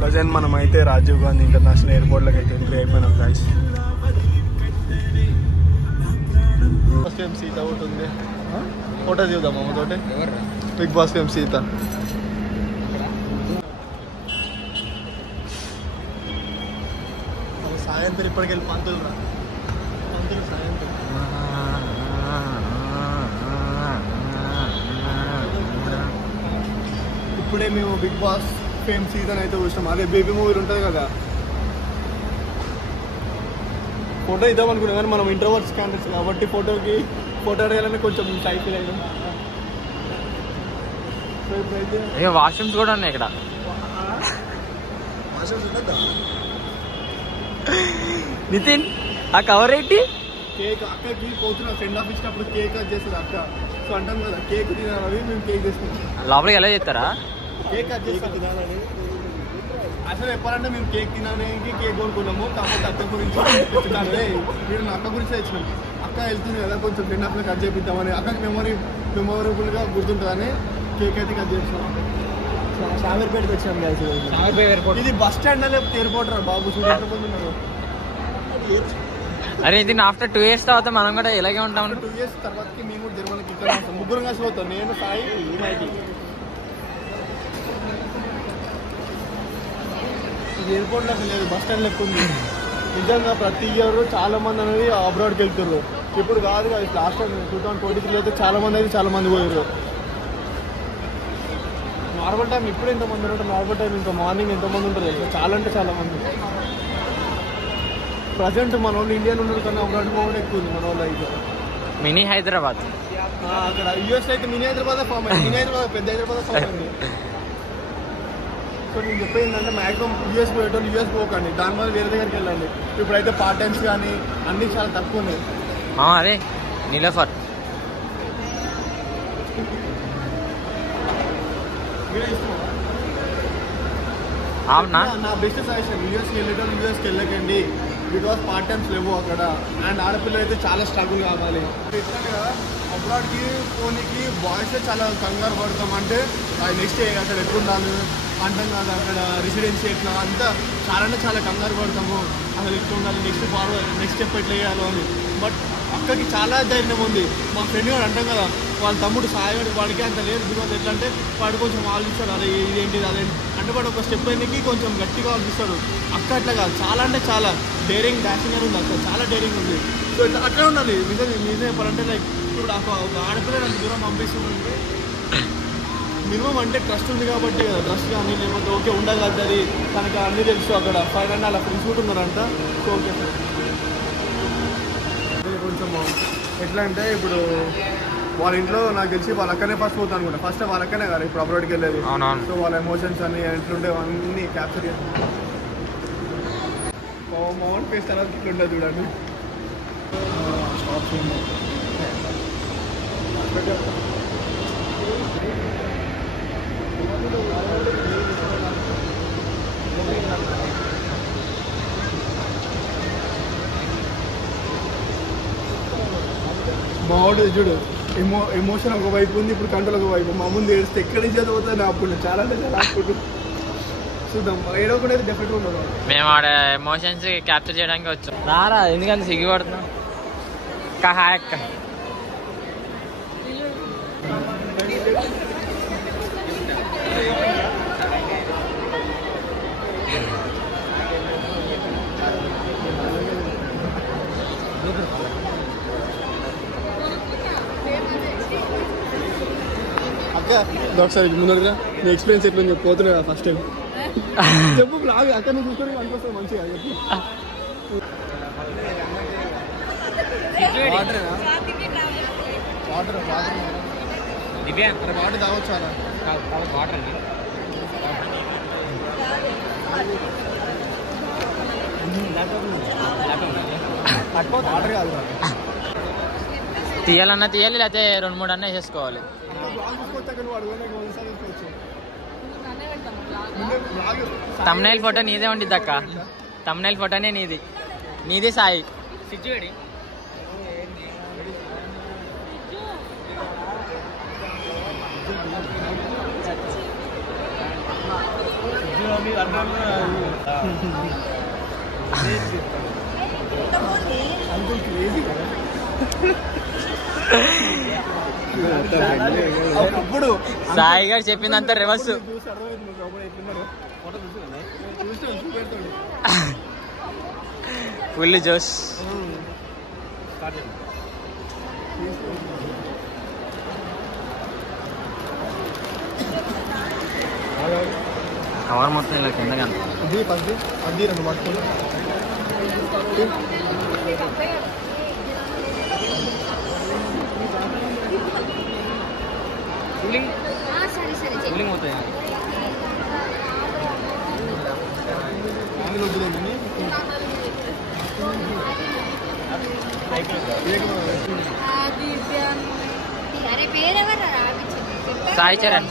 Present మనం అయితే Rajiv Gandhi international ఎయిర్పోర్ట్లోకి అయితే ఎంట్రీ అయిపోయినాం గైస్. ఫస్ట్ ఫేమ్ సీత ఒకటి ఉంది, ఫోటో చూద్దాం అమ్మతోటి. Bigg Boss fame Seetha. సాయంత్రం ఇప్పటికి వెళ్ళి పంతులు సాయంత్రం. ఇప్పుడే మేము బిగ్ బాస్ ఫేమ్ సీజన్ అయితే చూసినాం. అదే బేబీ మూవీలు ఉంటుంది కదా, ఫోటో ఇద్దాం అనుకున్నాం కానీ మనం ఇంట్రోవర్ట్స్ క్యాండిడేట్స్ కాబట్టి ఫోటో అడగాలని కొంచెం టైఫీల్ అయినాం. సో ఇప్పుడైతే వాష్రూమ్స్ కూడా ఉన్నాయి ఇక్కడ. నితిన్ ఆ కవర్ ఏంటి? కేక్ అక్కకి పోతున్నా సెండ్ ఆఫ్ ఇచ్చినప్పుడు కేక్ కట్ చేస్తుంది అక్క. సో అంటాం కదా కేక్ తినాలని, మేము కేక్ చేసుకుంటాం. లోపలికి ఎలా చేస్తారా? కేక్ కట్ చేస్తాం తినాలని. అసలు చెప్పాలంటే మేము కేక్ తినడానికి కేక్ కొనుక్కున్నాము, కాకపోతే అక్క గురించి తెచ్చుతాను. మీరు నా అక్క గురించి తెచ్చినాం. అక్క వెళ్తుంది కదా కొంచెం సెండ్ ఆఫ్లో కట్ చేపిద్దామని, అక్కకి మెమొరబుల్గా గుర్తుంటుందని కేక్ అయితే కట్ చేస్తున్నాం. షామీర్పేటకి వచ్చాం కదా. ఎయిర్పోర్ట్ ఇది బస్ స్టాండ్ లేకపోతే ఎయిర్పోర్ట్ రా బాబు, చూడకపోతున్నారు. అరే ఇది ఆఫ్టర్ 2 years తర్వాత మనం కూడా ఇలాగే ఉంటాం. 2 years తర్వాతకి మేము కూడా జర్మనీకి ఇక్కడ వస్తాం. ముగ్గురు కలిసి పోతాం, నేను సాయి మైకి. ఇది ఎయిర్పోర్ట్ లాగా లేదు, బస్ స్టాండ్ లెక్క ఉంది. నిజంగా ప్రతి ఇయర్ చాలా మంది అనేది అబ్రాడ్కి వెళ్తారు. ఇప్పుడు కాదు కదా, లాస్ట్ టైం 2023 అయితే చాలా మంది పోయారు. నార్మల్ టైం ఇప్పుడు ఎంతమంది ఉంటారు, నార్మల్ టైం ఇంకా మార్నింగ్ ఎంతమంది ఉంటారు చాలా అంటే చాలా మంది. ప్రజెంట్ మన వాళ్ళు ఇండియన్ ఉన్నారు కన్నా అబ్రాడ్ కూడా ఎక్కువ ఉంది మన వాళ్ళు అయితే. మినీ హైదరాబాద్ అక్కడ యూఎస్ అయితే మినీ హైదరాబాద్ ఫామ్ అయింది. మినీ హైదరాబాద్ పెద్ద హైదరాబాద్ ఫామ్ అయింది. సో నేను చెప్పేది ఏంటంటే మ్యాక్సిమం యూఎస్ పోయేటోళ్ళు యూఎస్ పోకండి, దానివల్ల వేరే దగ్గరికి వెళ్ళండి. ఇప్పుడైతే పార్ట్ టైమ్స్ కానీ అన్నీ చాలా తక్కువ ఉన్నాయి. అదే నీలోఫర్ నా బెస్ట్ సజెషన్ యూఎస్కి వెళ్ళేటోళ్ళు యూఎస్కి వెళ్ళకండి, బికాస్ పార్ట్ టైమ్స్ లేవు అక్కడ. అండ్ ఆడపిల్లలు అయితే చాలా స్ట్రగుల్ కావాలి. ఎట్లంటే కదా అబ్రాడ్కి పోనీకి బాయ్స్ చాలా కంగారు పడతాం. అంటే నెక్స్ట్ అక్కడ ఎట్లుండాలి అంటాం కాదు, అక్కడ రెసిడెన్సీ ఎట్లా అంతా చాలా అంటే చాలా కంగారు పడతాము. అసలు ఎట్లా ఉండాలి, నెక్స్ట్ స్టెప్ ఎట్లా వేయాలో అని. బట్ అక్కకి చాలా ధైర్యం ఉంది. మా ఫ్రెండ్ కూడా అంటాం కదా, వాళ్ళ తమ్ముడు సాయగాడు, వాడికి అంత లేదు. బికాజ్ ఎట్లా అంటే వాడు కొంచెం ఆలోచిస్తాడు, అదే ఇదేంటిది అదేంటి అంటే వాడు ఒక స్టెప్ అయ్యి కొంచెం గట్టిగా ఆలోచిస్తాడు. అక్క అట్లా కాదు, చాలా అంటే చాలా డేరింగ్ డాషింగ్ ఉంది. అక్క చాలా డేరింగ్ ఉంది. సో అట్లా ఉండాలి. నిజం చెప్పాలంటే లైక్ ఇప్పుడు ఒక ఆడపిల్ల అంత దూరం పంపిస్తుందంటే మినిమం అంటే ట్రస్ట్ ఉంది కాబట్టి కదా. ట్రస్ట్ కానీ లేకపోతే ఓకే ఉండగలుగుతుంది, తనకు అన్నీ తెలుసు. అక్కడ 5 అలా ఫ్రెండ్స్ కూడా ఉన్నారంట. So okay sir. కొంచెం ఎట్లా అంటే ఇప్పుడు వాళ్ళ ఇంట్లో నాకు తెలిసి వాళ్ళ అక్కనే ఫస్ట్ పోతాను అనుకుంటా. ఫస్ట్ వాళ్ళ అక్కనే కదా ఇప్పుడు అబ్రాడ్కి వెళ్ళేది. సో వాళ్ళ ఎమోషన్స్ అన్ని ఎట్లుంటే అన్నీ క్యాప్చర్ చేస్తాను. మౌంట్ ఫేస్ తర్వాత ఇట్లుంటుంది చూడండి. మావాడు చూడు ఎమోషన్ ఒక వైపు ఉంది, ఇప్పుడు కంట్రోల్ ఒక వైపు. మా ముందు ఏడిస్తే ఎక్కడి నుంచి చదువుతుంది అప్పుడు చాలా అంటే చాలా అప్పుడు చూద్దాం. ఏడవకుండా అయితే డెఫినెట్గా ఉండదు. మేము ఆడ ఎమోషన్స్ క్యాప్చర్ చేయడానికి వచ్చాం. రారా ఎందుకంటే సిగ్గుపడుతున్నాం. హాయ్ అక్క. అక్క ఒకసారి ముందరగా నీ ఎక్స్పీరియన్స్ ఎట్లా చెప్పి పోతున్నా ఫస్ట్ టైం చెప్పు. బ్లాగ్ అక్కడ నువ్వు చూసుకొని అనిపిస్తుంది మంచిగా చెప్పు. వాటర్ తాగొచ్చు అలా వాటర్ వాటర్ కాదు. తీయాలన్నా తీయాలి, లేకపోతే 2-3 అన్నా వేసేసుకోవాలి. తమ్నైల్ ఫోటో నీదే ఉండిద్ది అక్క. తమ్నైల్ ఫోటోనే నీది సాయి. సిచ్యువేడి అప్పుడు సాయి గారు చెప్పిందంతా రివర్స్. ఫుల్ జోష్. కవర్ మొత్తం ఇలా కిందగా అది పది అది రెండు పట్టుకోండి. కూలింగ్ అవుతాయి. సాయి చరణ్.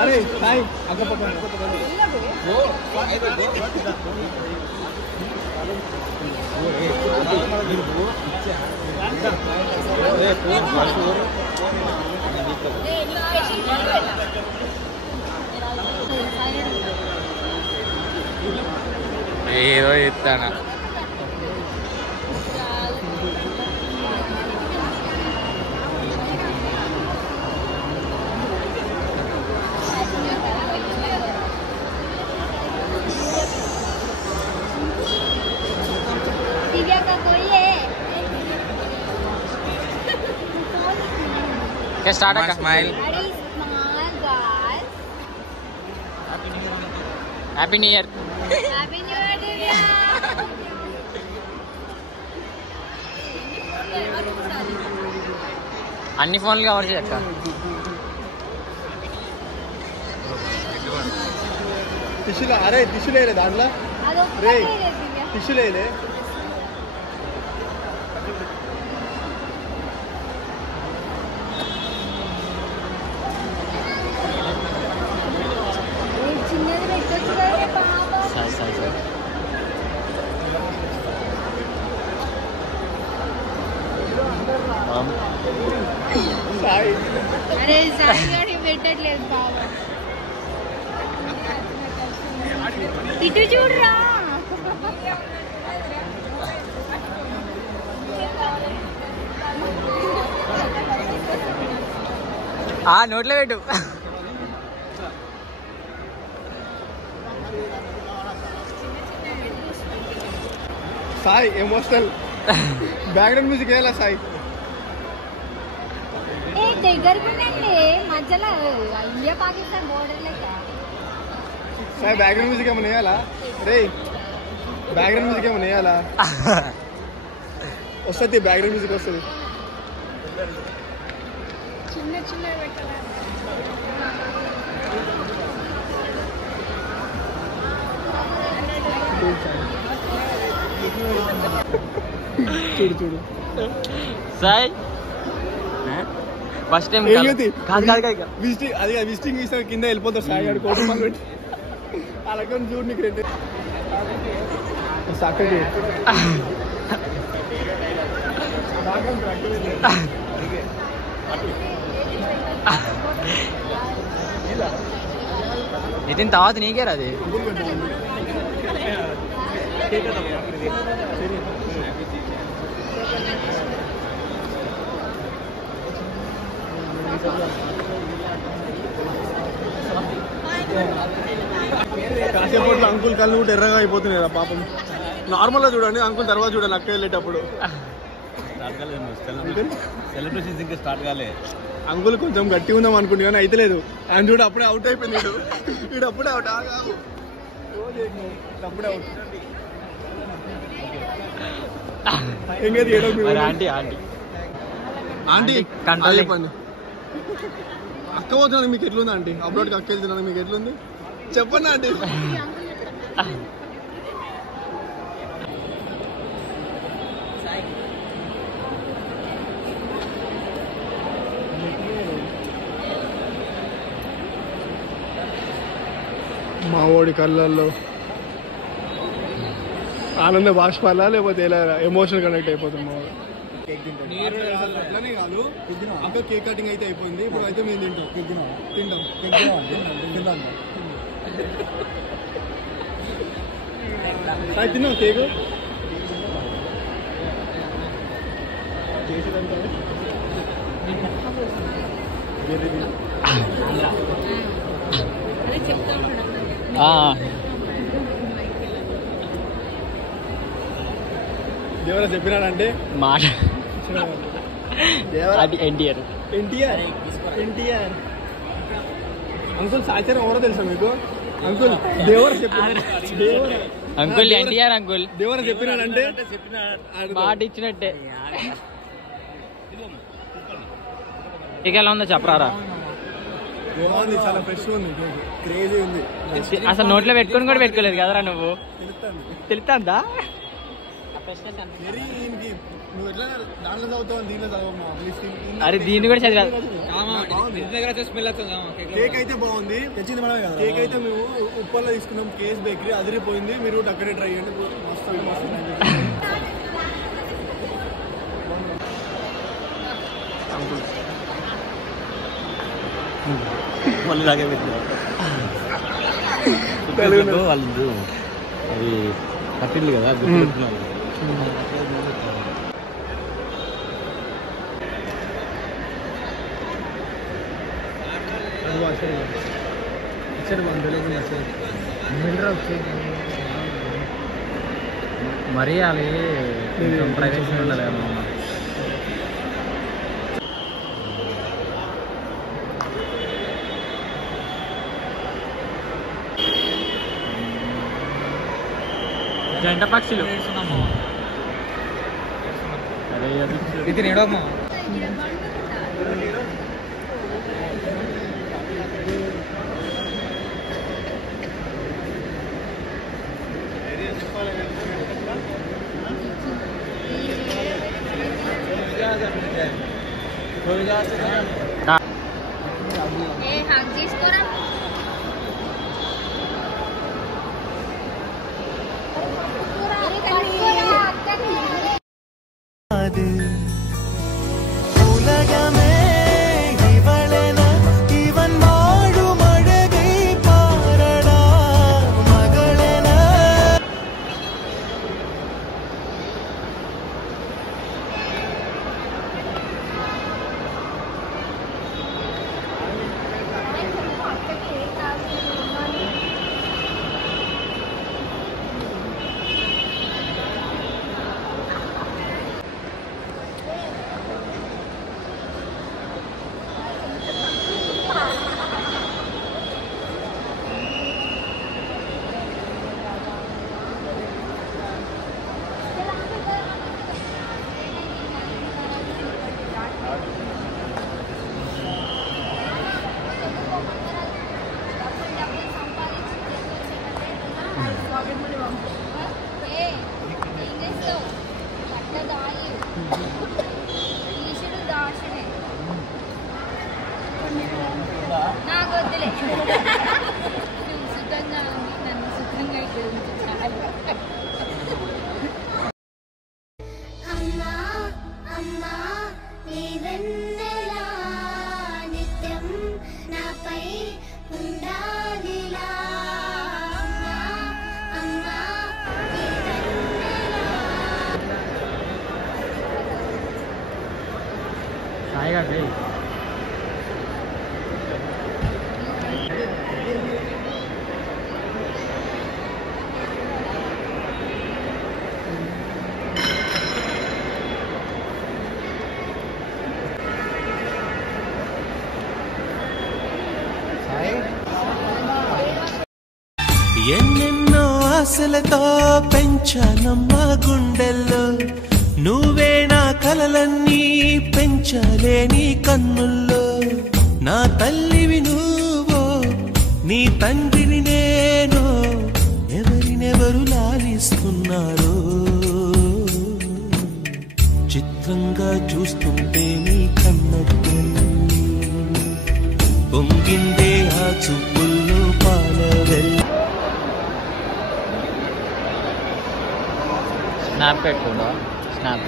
అరే సాయి అగ్గపక్క ఏదో చెప్తానా. क्या स्टार्ट है? स्माइल. Happy new year. అన్ని ఫోన్లు కవర్ చేయక్క. టిష్యూలు అరే టిష్యూలు వేయలే దాంట్లో రే టిష్యూలు వేయలే. అరే సాయి గారి పెట్టట్లేదు బాబా. ఇటు చూడరా. నోట్లో పెట్టు. సాయి ఎమోషనల్ బ్యాక్గ్రౌండ్ మ్యూజిక్ వేయాలా సాయి? దగ్గరకుండండి మధ్యలో ఇండియా పాకిస్తాన్ బోర్డర్ లెక్క. సాయి బ్యాక్గ్రౌండ్ మ్యూజిక్ ఏమైనా వేయాలా? రే బ్యాక్గ్రౌండ్ మ్యూజిక్ ఏమైనా వేయాలా? వస్తుంది బ్యాక్గ్రౌండ్ మ్యూజిక్ వస్తుంది. చిన్న చిన్న చూడు చూడు సాయి ఫస్ట్ టైం విజిటింగ్ అది విజిటింగ్ వీసా కింద వెళ్ళిపోతారు సాయి గారు కోటి రూపాయలు పెట్టి అలాగే చూడు నీకు రెండు సాకటి నితిన్ తర్వాత నీకే రాది. కాసేపట్లో అంకుల్ కళ్ళు కూడా ఎర్రగా అయిపోతున్నాయి కదా పాపం. నార్మల్గా చూడండి అంకుల్ తర్వాత చూడండి అక్క వెళ్ళేటప్పుడు. సెలబ్రేషన్స్ ఇంకా స్టార్ట్ కాలే. అంకుల్ కొంచెం గట్టిగా ఉందాం అనుకుంటే కానీ అయితే లేదు. ఆయన చూడు అప్పుడే అవుట్ అయిపోయింది. వీడు అప్పుడే అవుట్ అప్పుడే అవుట్. ఎంగేది ఆంటీ ఆంటీ ఆంటీ కంట్రోల్ చెప్పండి. అక్క పోతున్నాను మీకు ఎట్లుంది ఆంటీ? అబ్రాడ్కి అక్క వెళ్తున్నాను మీకు ఎట్లుంది చెప్పండి ఆంటీ. మా ఓడి కళ్ళల్లో ఆనంద బాష్పాలా లేకపోతే ఎలా ఎమోషనల్ కనెక్ట్ అయిపోతుంది అట్లానే కాదు. అక్క కేక్ కటింగ్ అయితే అయిపోయింది. ఇప్పుడు అయితే మేము తింటాం కేక్ దేవరా చెప్పినాడంటే మాట అది ఎన్టీఆర్ అంకుల్ సాచారం ఎవరో తెలుసా మీకు? అంకుల్ దేవర అంకుల్ ఎన్టీఆర్ అంకుల్ దేవర చెప్పినాడంటే మాట ఇచ్చినట్టే. కేక్ ఎలా ఉందో చెప్పరారా? బాగుంది, చాలా ఫ్రెష్ ఉంది, క్రేజీ ఉంది. అసలు నోట్లో పెట్టుకొని కూడా పెట్టుకోలేదు కదరా నువ్వు? తెలుస్తుందా? నువ్వు ఎట్లా దాంట్లో చదువుతావు దీంట్లో చదవమ్మా. అరే దీన్ని కూడా చదివా. కేక్ అయితే బాగుంది, తెచ్చింది మనమే కదా. కేక్ అయితే మేము ఉప్పల్లో తీసుకున్నాం, కేస్ బేకరీ, అదిరిపోయింది. మీరు అక్కడే ట్రై చేయండి, మస్తు మస్తు. మళ్ళీ నాకే పెట్టిన వాళ్ళు అవి కట్టింది కదా గుర్తుపెట్టుకున్నారు. మరీ అది ప్రైవేట్ ఉండలేమో. జంట పక్షులు ఇది నేడమ్మా. తీసుకోరా నాకు వద్దులే. నువ్వు సుఖంగా ఉంది, నన్ను సుఖంగా ఇక్కడ చాలు. నిత్యం నాపై ఉండాలిలా. సాయిగా ఎన్నెన్నో ఆశలతో పెంచానమ్మా గుండెల్లో, నువ్వే నా కలలన్నీ పెంచాలేని కన్నుల్లో. నా తల్లివి నువ్వో, నీ తండ్రిని నేను, ఎవరినెవరు లాలిస్తున్నారో. చిత్రంగా చూస్తుంటే నీ కన్నట్టు పొంగిందే ఆ చూపుల్లో పాలవెల్. స్నాప్ పెట్టుకుంటా స్నాప్.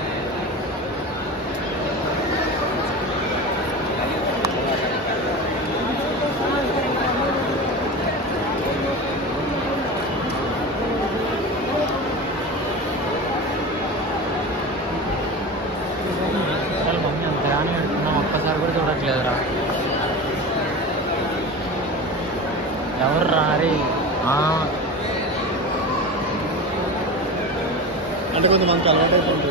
మమ్మీ అంతగానే అంటున్నాం, ఒక్కసారి కూడా చూడట్లేదురా. ఎవరు రారి అంటే కొంతమందికి అలవాటు అయిపోతుంది.